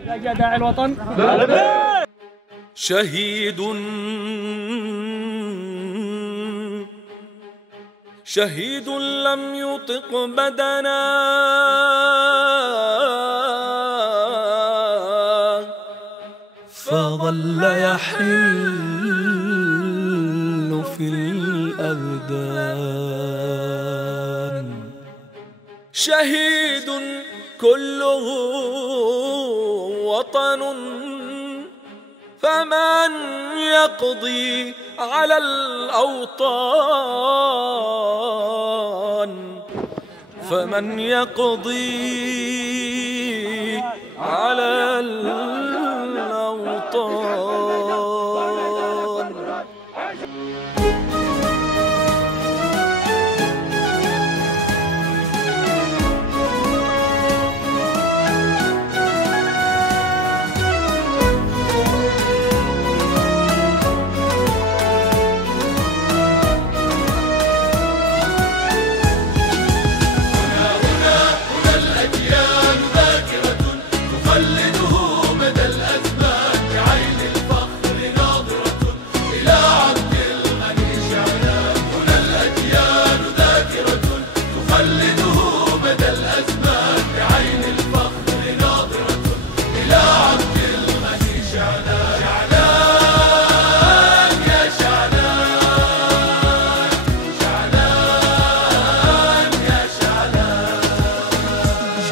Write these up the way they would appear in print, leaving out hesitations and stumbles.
إذا جاء داعي الوطن شهيد شهيد لم يطق بدنا فظل يحل في الأبدان. شهيد كله وطن فمن يقضي على الأوطان فمن يقضي على الأوطان.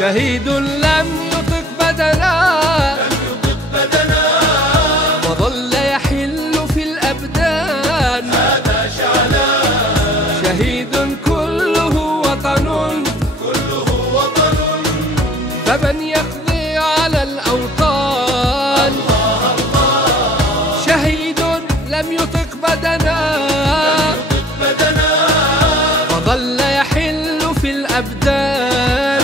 شهيد لم يطق بدنا وظل يحل في الأبدان. هذا شعلان شهيد كله وطن فمن يقضي على الأوطان. شهيد لم يطق بدنا وظل يحل في الأبدان.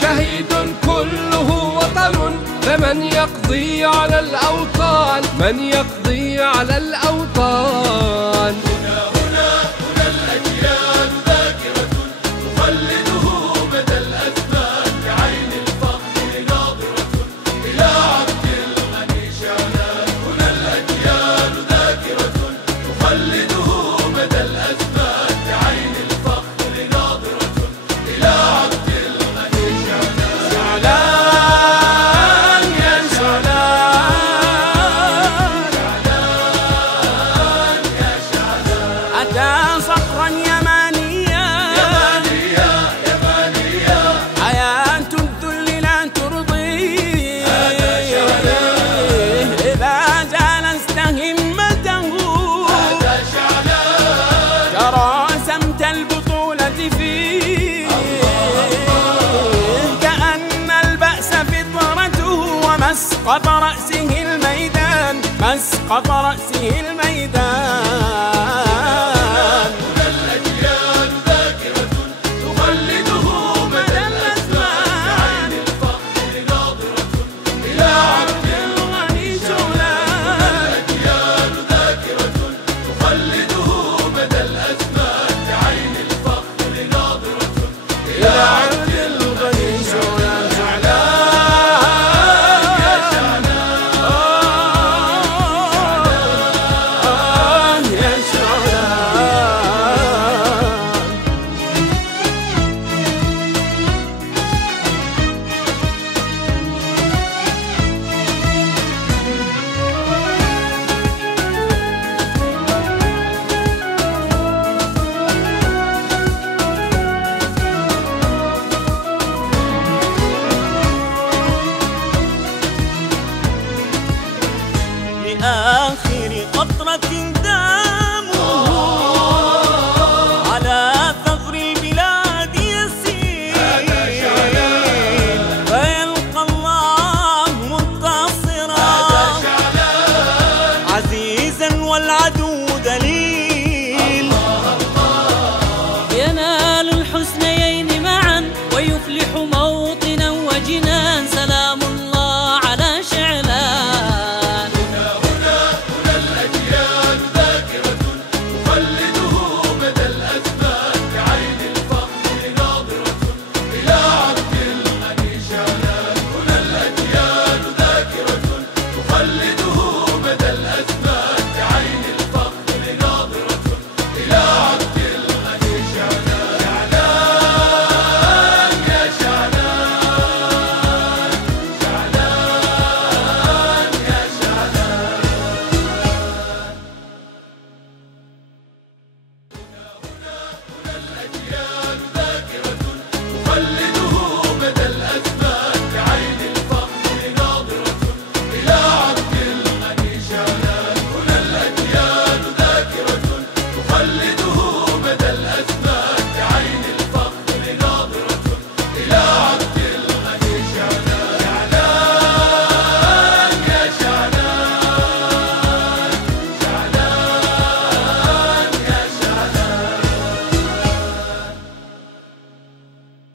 شهيد كله وطن فمن يقضي على الأوطان. من يقضي على الأوطان. هنا الأجيال ذاكرة تخلده مدى الأزمان بعين الفخر ناظرة إلى عبد الغني شعلان. هنا الأجيال ذاكرة تخلده مدى الأزمان بعين الفخر ناظرة إلى عبد الغني شعلان. شعلان يا شعلان يا شعلان أتى صخرا يمانيا حياة الذل لا ترضيه. إذا جالست همته ترى سمت البطولة فيه. كأن البأس فطرته ومسقط رأسه الميدان. مسقط رأسه الميدان.